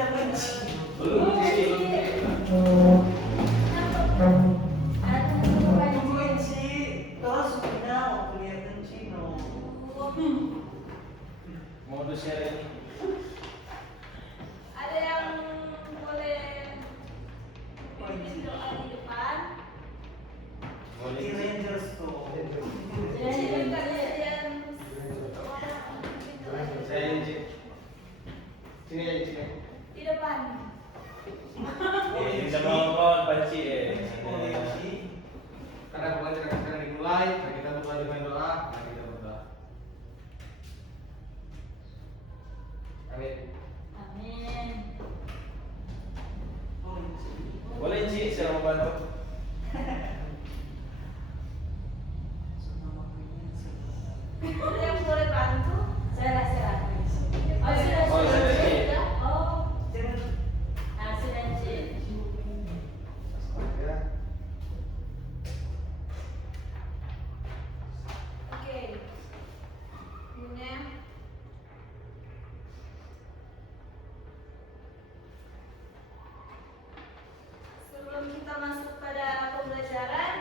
tidak benci. Belum sih. Benci. Kalau sudah mau kuliah benci no. Modus share ini. Ada yang boleh bikin doa di depan? Di Rangers tuh. Jadi kalian Saya Cik. Sini aja sini. di depan. Kita mohon panci Benci. Karena pelajaran sekarang dimulai, nah kita mulai dengan doa, nah kita berdoa. Amin. Amin. Benci. Boleh Cik, saya mau bantu. Ada yang boleh bantu? Saya. Oh, Oh, sudah. Oh, Jangan. sudah Cik. Ya. Oke. Ini. Sebelum kita masuk pada pembelajaran,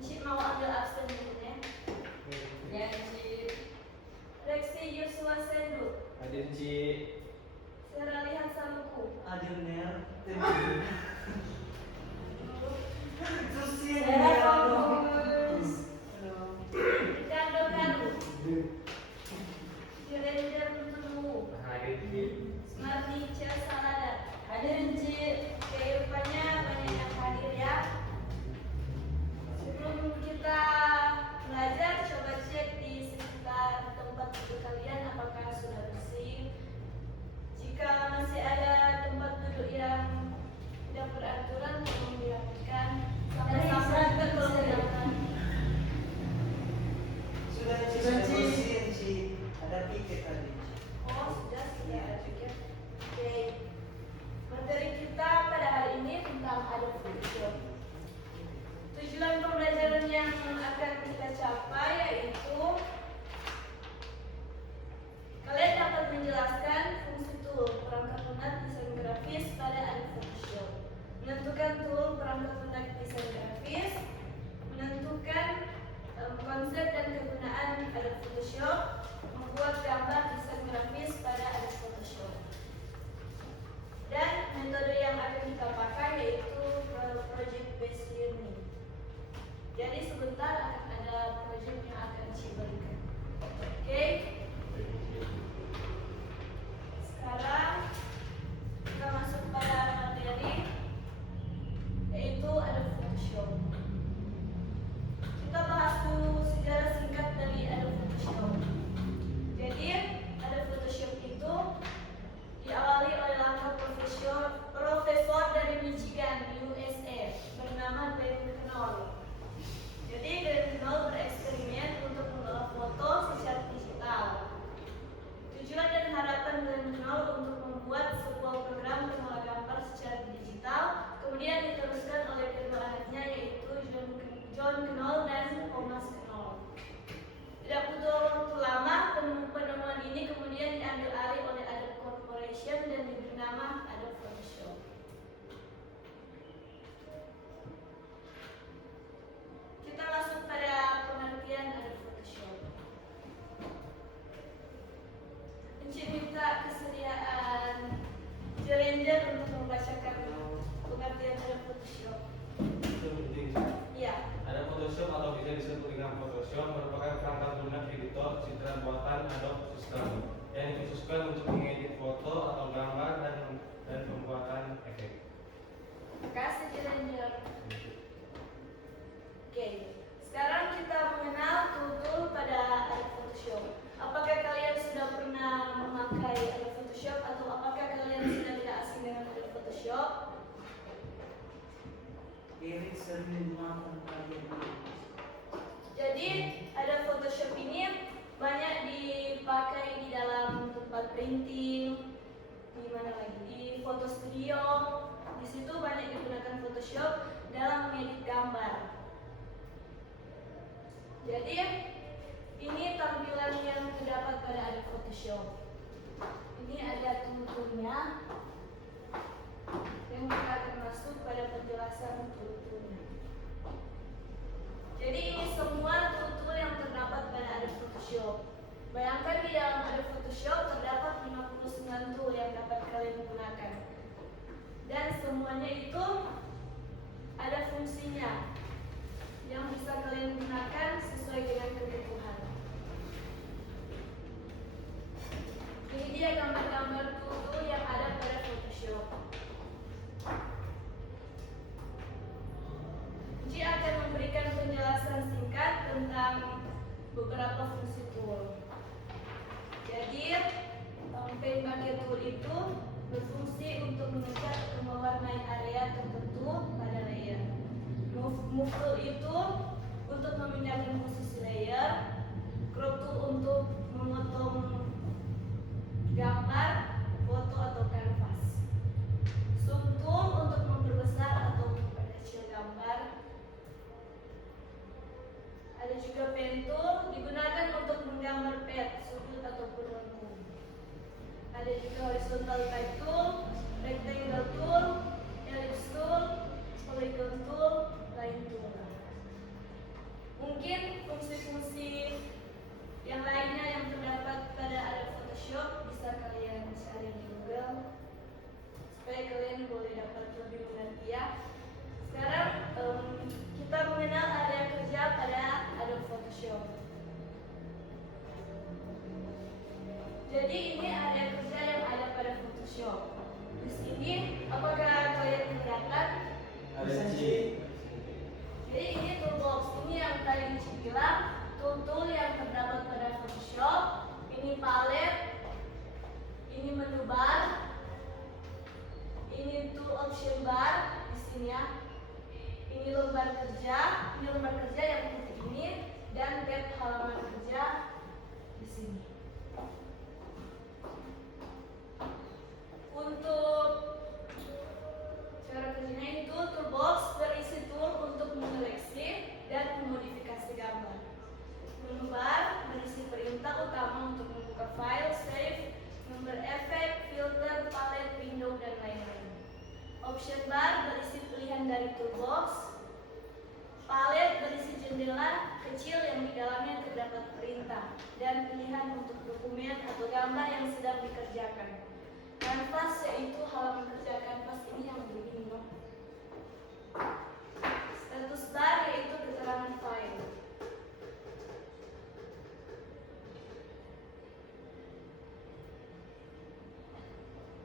Cik mau ambil absen dulu ya. Ya, Cik. Reksi Yosua Sendu. Hadir Cik. Sarah Lihat Saluku. Adilner. Terus sih. Sarah Fokus. Ricardo Karu. Jerender Tutumu. Hadir Cik. Smarni Cia Salada. Hadirin Cik. Oke, rupanya banyak yang hadir ya. Sebelum kita belajar, coba cek di sekitar tempat duduk kalian apakah sudah bersih. Jika masih ada tempat duduk yang tidak beraturan, tolong dirapikan. Sama-sama juga tolong dirapikan. Sudah Ci, sudah bersihin Ci. Ada piket tadi. Oh, sudah ada pikir. Oke. Materi kita pada hari ini tentang Adobe Photoshop. Tujuan pembelajaran yang akan kita capai yaitu kalian dapat menjelaskan fungsi tool perangkat lunak desain grafis pada Adobe Photoshop, menentukan tool perangkat lunak desain grafis, menentukan konsep dan kegunaan Adobe Photoshop, membuat gambar desain grafis pada Adobe Photoshop. Dan metode yang akan kita pakai yaitu project based learning. Jadi sebentar akan ada project yang akan Ci berikan. Oke. Sekarang kita masuk pada materi yaitu Adobe Photoshop. Kita bahas dulu sejarah singkat dari Adobe Photoshop. Jadi Adobe Photoshop itu diawali oleh langkah profesor dari Michigan, USA, bernama Glenn Knoll. Jadi Glenn Knoll bereksperimen untuk mengolah foto secara digital. Tujuan dan harapan Glenn Knoll untuk membuat sebuah program pengolah gambar secara digital kemudian diteruskan oleh kedua anaknya yaitu John Knoll dan Thomas Knoll. Tidak butuh waktu lama, penemuan ini kemudian diambil alih oleh Adobe Corporation dan diberi nama Adobe Photoshop. Kita masuk pada pengertian Adobe Photoshop. Encik minta kesediaan Jerender untuk membacakan pengertian Adobe Photoshop. Itu penting. Iya. Ada Photoshop atau bisa disebut dengan Photoshop merupakan perangkat lunak editor citra buatan Adobe System yang dikhususkan untuk mengedit foto atau gambar dan pembuatan efek. Kasih Jerender. Oke, sekarang kita mengenal tool-tool pada Adobe Photoshop. Apakah kalian sudah pernah memakai Adobe Photoshop atau apakah kalian sudah tidak asing dengan Adobe Photoshop? Erik sering menggunakan kalian. Jadi Adobe Photoshop ini banyak dipakai di dalam tempat printing, di mana lagi di foto studio. Di situ banyak digunakan Photoshop dalam mengedit gambar. Jadi ini tampilan yang terdapat pada Adobe Photoshop. Ini ada tool-toolnya. semuanya itu ada fungsinya yang bisa kalian gunakan sesuai dengan kebutuhan. Ini dia gambar-gambar tool yang ada pada Photoshop. Uji akan memberikan penjelasan singkat tentang beberapa fungsi tool. Jadi, paint bucket tool itu berfungsi untuk mengecat atau mewarnai area tertentu pada layer. Move tool itu untuk memindahkan posisi layer. Crop tool untuk memotong gambar, foto atau kanvas. Zoom tool untuk memperbesar atau memperkecil gambar. Ada juga pen tool digunakan untuk menggambar pet, sudut ataupun lengkung. Ada juga horizontal type tool, rectangle tool, ellipse tool, polygon tool, line tool. Mungkin fungsi-fungsi yang lainnya yang terdapat pada Adobe Photoshop bisa kalian cari di Google supaya kalian boleh dapat lebih mengerti ya. Sekarang kita mengenal area kerja pada Adobe Photoshop. Jadi ini area kerja yang ada pada Photoshop. Di sini apakah kalian kelihatan? Ada C. Jadi ini toolbox, ini yang tadi Ci bilang, tool-tool yang terdapat pada Photoshop. Ini palet, ini menu bar, ini tool option bar di sini ya. Ini lembar kerja yang putih ini, dan tab halaman kerja di sini. Untuk cara kerjanya itu toolbox berisi tool untuk menyeleksi dan memodifikasi gambar. Menu bar berisi perintah utama untuk membuka file, save, member efek, filter, palet, window, dan lain-lain. Option bar berisi pilihan dari toolbox. Palet berisi jendela kecil yang di dalamnya terdapat perintah dan pilihan untuk dokumen atau gambar yang sedang dikerjakan. Kanvas yaitu halaman kerja kanvas ini yang begini dong. Status bar yaitu keterangan file.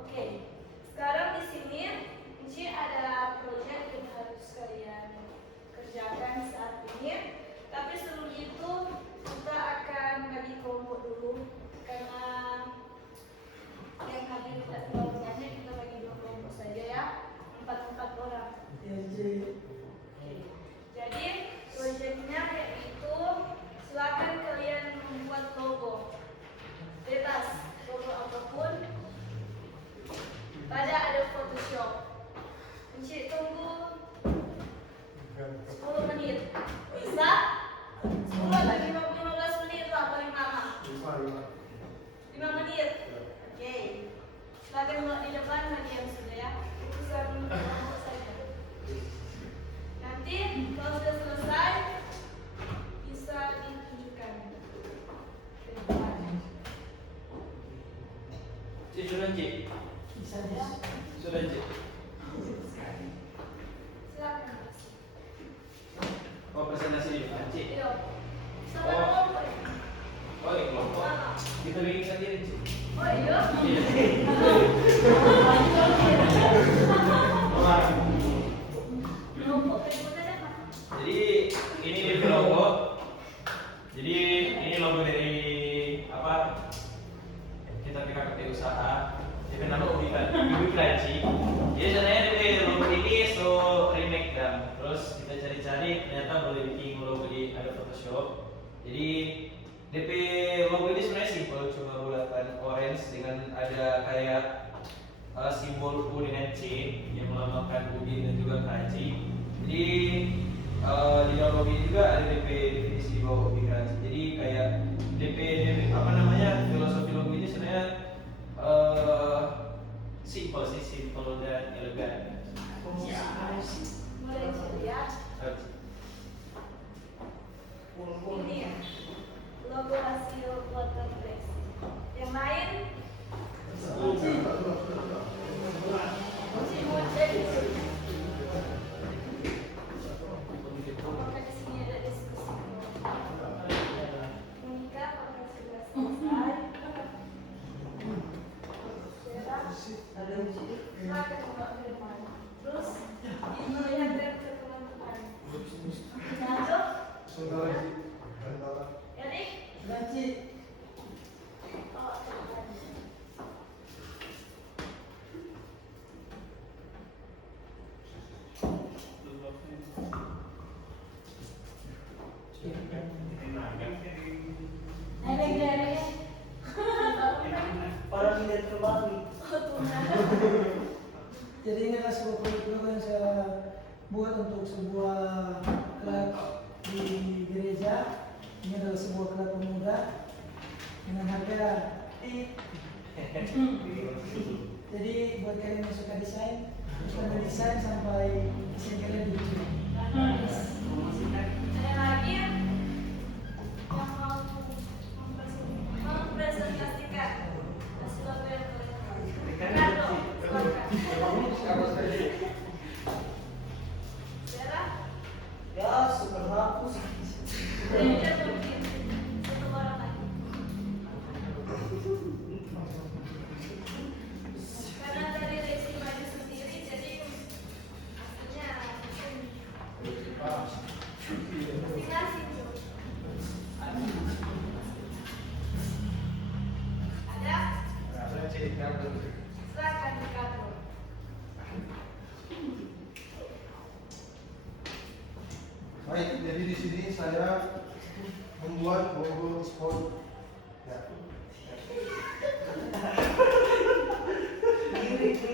Oke, sekarang di sini Ci ada proyek yang harus kalian kerjakan saat ini. Tapi sebelum itu kita akan bagi kelompok dulu karena yang hadir tidak terlalu banyak, kita bagi 2 kelompok saja ya, 4 orang. Ya, J. Oke. Jadi proyeknya yaitu silakan kalian membuat logo, bebas logo apapun pada Adobe Photoshop. Encik tunggu 10 menit. Bisa? 10 atau 15 menit lah paling lama. 5 menit. Oke. Silakan buat di depan bagi yang sudah ya. Urusan kelompok saja. Nanti kalau sudah selesai bisa ditunjukkan ke depan. Cik, sudah Cik. Bisa ya. Sudah Cik. Silakan. Oh, presentasi di depan Cik. Ayo. Sama Oh. kelompok. Oh, ini kelompok. Kita bikin sendiri Cik. Oh iya. Kelompok berikutnya apa? Jadi ini di logo. Jadi ini logo dari apa? Kita PKKT usaha. Jadi nama ubikan Cik. Jadi sebenarnya dari logo ini so remake dan terus kita cari-cari ternyata boleh bikin logo di Adobe Photoshop. Jadi DP logo ini sebenarnya simpel, cuma bulatan orange dengan ada kayak simbol U dengan C yang melambangkan Udin dan juga KC. Jadi di dalam logo ini juga ada DP definisi di bawah ubikan. Jadi kayak DP apa namanya filosofi logo ini sebenarnya simpel sih, simpel dan elegan. Mulai dilihat. Ini ya, logo hasil buatan Flexi. Yang lain? Cik mau jadi Ada musik. Silakan bawa ke depan. Terus diperlihatkan ke teman-teman. Satu, Erik, Ganti. bawa ke depan. Erik dari Orang tidak terbagi. Jadi ini adalah sebuah proyek logo yang saya buat untuk sebuah klub di gereja. Ini adalah sebuah klub pemuda dengan harga jadi buat kalian yang suka desain, kita mendesain sampai desain kalian lucu. Ada lagi yang mau mempresentasikan hasil logo yang Ricardo, silakan. Vera, Ya, super hapus. Ranger mungkin satu orang lagi. Karena dari Resi maju sendiri, jadi artinya masing-masing tuh. Ada? Silakan Ricardo. Baik, jadi di sini saya membuat logo sport. Ya.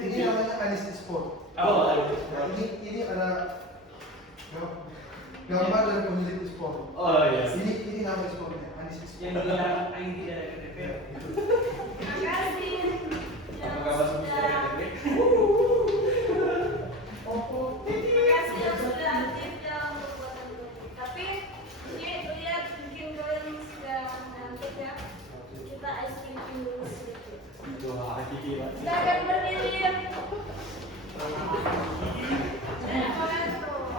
Ini namanya Anis Sport. Oh, Nah, ini ada gambar dari pemilik sport. oh iya. Ini nama sportnya Anis Sport. Yang bilang Aing tidak ada KTP. Terima kasih. Apa kabar semua? Terima kasih yang sudah aktif dalam pembuatan logo. Tapi ini lihat mungkin kalian sudah ngantuk ya. Kita ice cream dulu sedikit. Silakan berdiri. Dan foto.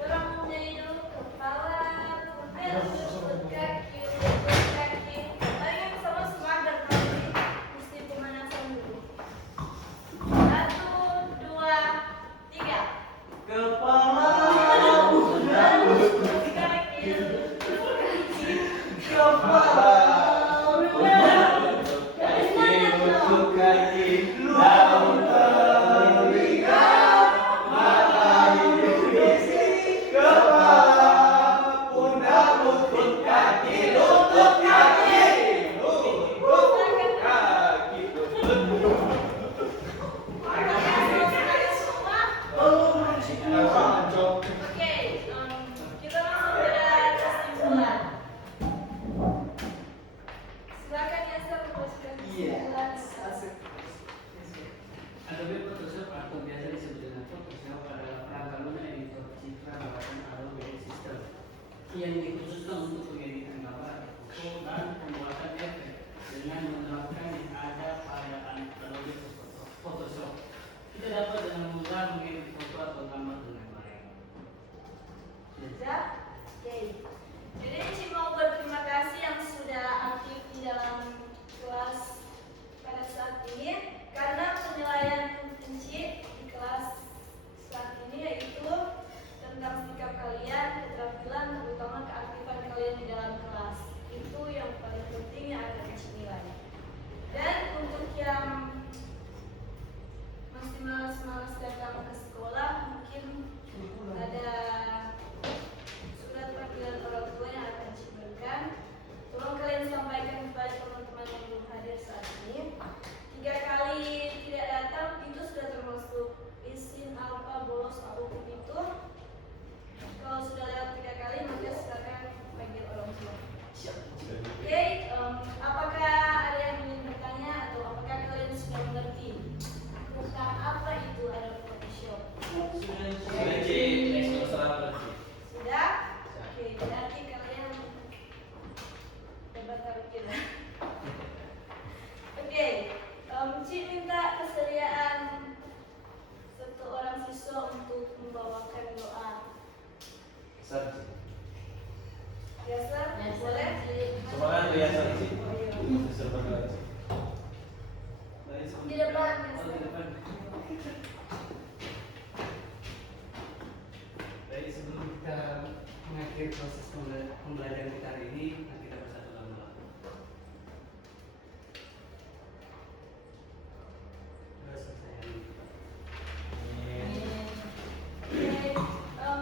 Tolong menjadi dulu kepala, kemudian lutut kaki, lutut kaki. Kalian sama semangat kalau ini mesti pemanasan dulu. 1, 2, 3. Kepala. Lutut kaki, lutut kaki. Kepala. Dari semangat dong. Kaki, daun Di depan. Oh, di depan. Baik, sebelum kita mengakhiri proses pembelajaran kita hari ini, mari kita bersatu dalam doa. Terus saya Oke,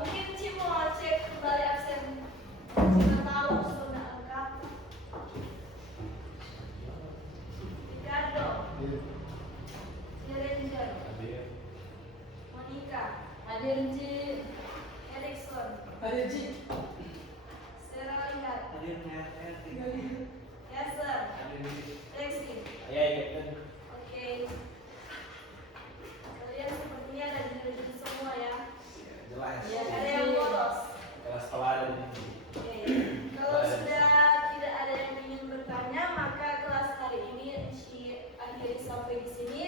mungkin Ci mau cek kembali absen. Kita tahu sudah lengkap. Ricardo, Ranger, Monica, hadir Ci, Erikson, Ada Ji. Sarah lihat, hadirnya Yaser, hadir Lexi. Ya, ya. Oke. Kalian sepertinya ada di semua ya. Jelas. Ya, ada yang bolos. Kelas teladan ini. Oke. Kalau sudah tidak ada yang ingin bertanya, maka kelas hari ini akhiri sampai di sini.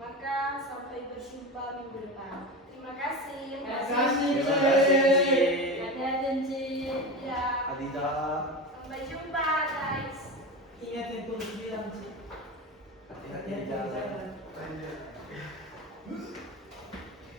Maka sampai berjumpa minggu depan. Terima kasih. Terima kasih, Terima kasih, Ci. Hati-hati, Ci. Ya. Adidah. Sampai jumpa, guys. Ingat yang tulis bilang Ji.